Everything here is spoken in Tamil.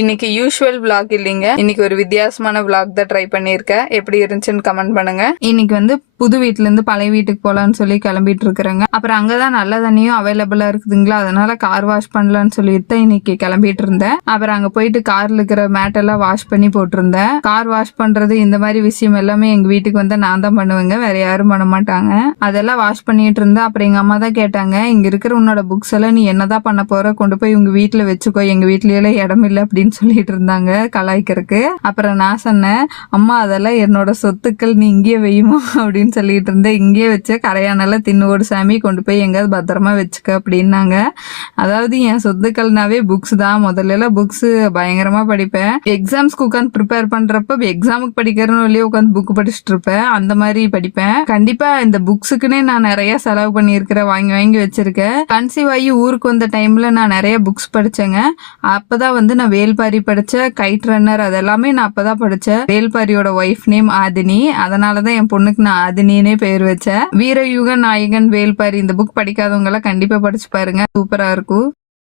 இன்னைக்கு யூஷுவல் vlog இல்லைங்க. இன்னைக்கு ஒரு வித்தியாசமான vlog தான் ட்ரை பண்ணியிருக்கேன். எப்படி இருந்துச்சுன்னு கமெண்ட் பண்ணுங்க. இன்னைக்கு வந்து புது வீட்டுல இருந்து பழைய வீட்டுக்கு போலான்னு சொல்லி கிளம்பிட்டு இருக்கிறேங்க. அப்புறம் அங்கதான் நல்ல தண்ணியும் அவைலபிளா இருக்குதுங்களா, அதனால கார் வாஷ் பண்ணலான்னு சொல்லிட்டு இன்னைக்கு கிளம்பிட்டு இருந்தேன். அப்புறம் அங்க போயிட்டு கார்ல இருக்கிற மேட் எல்லாம் வாஷ் பண்ணி போட்டிருந்தேன். கார் வாஷ் பண்றது இந்த மாதிரி விஷயம் எல்லாமே எங்க வீட்டுக்கு வந்து நான் தான் பண்ணுவேங்க, வேற யாரும் பண்ண மாட்டாங்க. அதெல்லாம் வாஷ் பண்ணிட்டு இருந்தேன். அப்புறம் எங்க அம்மா தான் கேட்டாங்க, இங்க இருக்கிற உன்னோட புக்ஸ் எல்லாம் நீ என்னதான் பண்ண போற, கொண்டு போய் உங்க வீட்டுல வச்சுக்கோ, எங்க வீட்லயே எல்லாம் இடம் இல்லை அப்படின்னு சொல்லிட்டு இருந்தாங்க கலாய்க்கிறதுக்கு. அப்புறம் நான் சொன்னேன், அம்மா அதெல்லாம் என்னோட சொத்துக்கள், நீ இங்கேயே வையுமா அப்படின்னு சொல்லிட்டு இருந்தேன். இங்கேயே வச்சு கரையானெல்லாம் தின்னுவோடு சாமி, கொண்டு போய் எங்கேயாவது பத்திரமா வச்சுக்க அப்படின்னாங்க. அதாவது என் சொத்துக்கள்னாவே புக்ஸ் தான். முதல்ல எல்லாம் புக்ஸ் பயங்கரமா படிப்பேன். எக்ஸாம்ஸ்க்கு உட்காந்து ப்ரிப்பேர் பண்றப்ப எக்ஸாமுக்கு படிக்கிறன்னு இல்லையே உட்காந்து புக் படிச்சுட்டு இருப்பேன், அந்த மாதிரி படிப்பேன். கண்டிப்பா இந்த புக்ஸுக்குன்னே நான் நிறைய செலவு பண்ணியிருக்கிறேன், வாங்கி வாங்கி வச்சிருக்கேன். கன்சீவ் ஆகி ஊருக்கு வந்த டைம்ல நான் நிறைய புக்ஸ் படிச்சேங்க. அப்பதான் வந்து நான் வேல்பாரி படிச்ச, கைட் ரன்னர் அதெல்லாமே நான் அப்பதான் படிச்சேன். வேல்பாரியோட ஒய்ஃப் நேம் ஆதினி, அதனாலதான் என் பொண்ணுக்கு நான் ஆதினினே பேர் வச்சேன். வீரயுக நாயகன் வேல்பாரி இந்த புக் படிக்காதவங்க எல்லாம் கண்டிப்பா படிச்சு பாருங்க, சூப்பரா இருக்கும்.